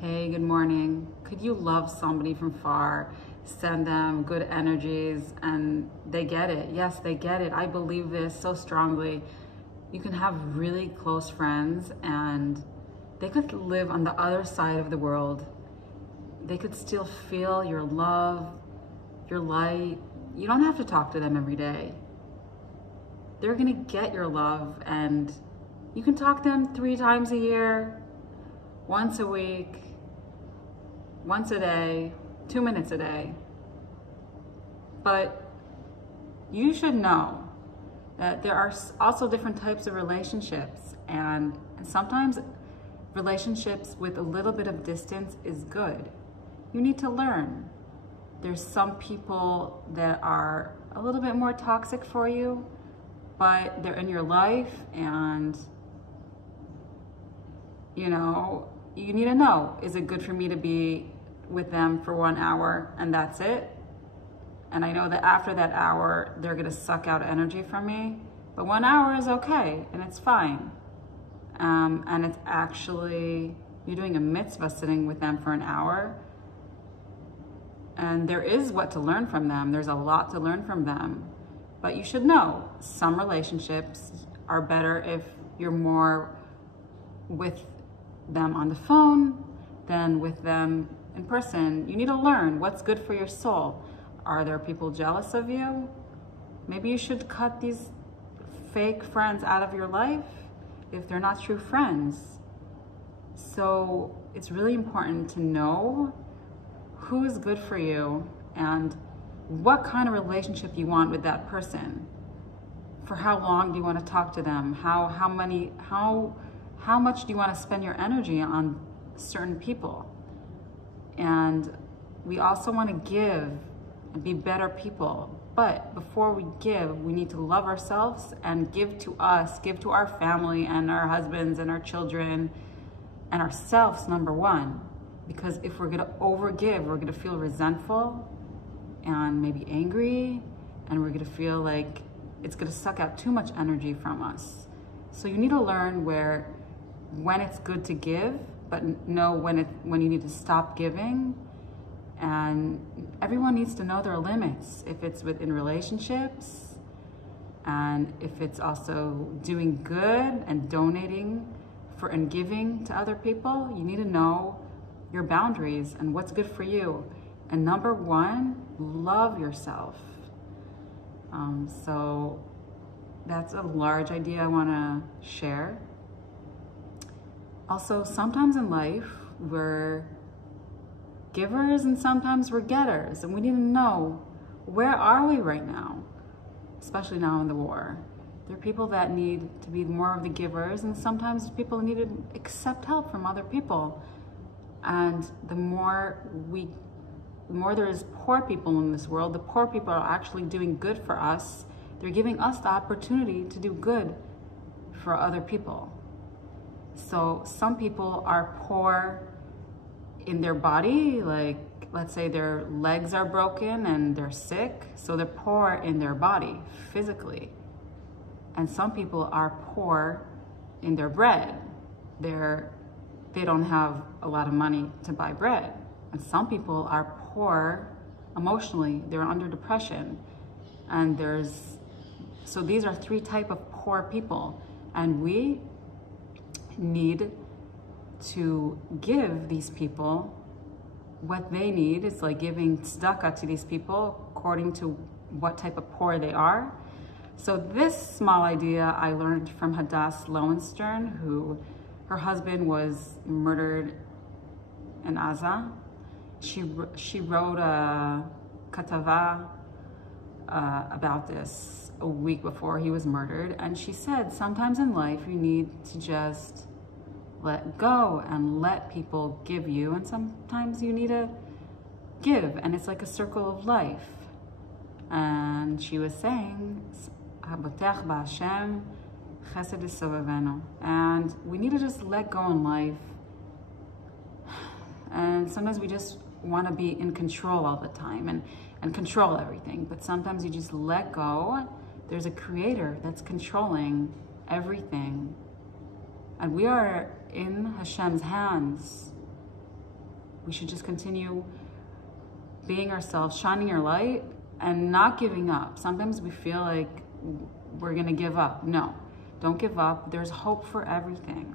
Hey, good morning. Could you love somebody from far, send them good energies, and they get it? Yes, they get it. I believe this so strongly. You can have really close friends and they could live on the other side of the world. They could still feel your love, your light. You don't have to talk to them every day. They're gonna get your love, and you can talk to them 3 times a year, once a week, once a day, 2 minutes a day. But you should know that there are also different types of relationships, and sometimes relationships with a little bit of distance is good. You need to learn. There's some people that are a little bit more toxic for you, but they're in your life, and you need to know, is it good for me to be with them for 1 hour and that's it? And I know that after that hour, they're gonna suck out energy from me, but 1 hour is okay and it's fine. And it's actually, you're doing a mitzvah sitting with them for an hour. And there is what to learn from them. There's a lot to learn from them. But you should know, some relationships are better if you're more with them on the phone than with them in person. You need to learn what's good for your soul. Are there people jealous of you? Maybe you should cut these fake friends out of your life if they're not true friends. So it's really important to know who is good for you and what kind of relationship you want with that person. For how long do you want to talk to them? How much do you want to spend your energy on certain people? And we also want to give and be better people. But before we give, we need to love ourselves and give to us, give to our family and our husbands and our children and ourselves, number one. Because if we're gonna overgive, we're gonna feel resentful and maybe angry, and we're gonna feel like it's gonna suck out too much energy from us. So you need to learn when it's good to give, but know when you need to stop giving. And everyone needs to know their limits, if it's within relationships, and if it's also doing good and donating and giving to other people. You need to know your boundaries and what's good for you. And number one, love yourself. So that's a large idea I want to share. Also, sometimes in life, we're givers and sometimes we're getters, and we need to know, where are we right now? Especially now in the war. There are people that need to be more of the givers, and sometimes people need to accept help from other people. And the more there's poor people in this world, the poor people are actually doing good for us. They're giving us the opportunity to do good for other people. So some people are poor in their body, like let's say their legs are broken and they're sick, so they're poor in their body physically. And some people are poor in their bread. They don't have a lot of money to buy bread. And some people are poor emotionally. They're under depression. And so these are 3 types of poor people. And we need to give these people what they need. It's like giving tzedakah to these people according to what type of poor they are. So this small idea I learned from Hadass Lowenstern, who her husband was murdered in Gaza. She wrote a katava about this a week before he was murdered, and she said sometimes in life you need to just let go and let people give you, and sometimes you need to give, and it's like a circle of life. And she was saying, and we need to just let go in life. And sometimes we just want to be in control all the time and control everything, but sometimes you just let go. There's a creator that's controlling everything, and we are in Hashem's hands. We should just continue being ourselves, shining our light, and not giving up. Sometimes we feel like we're gonna give up. No, don't give up. There's hope for everything.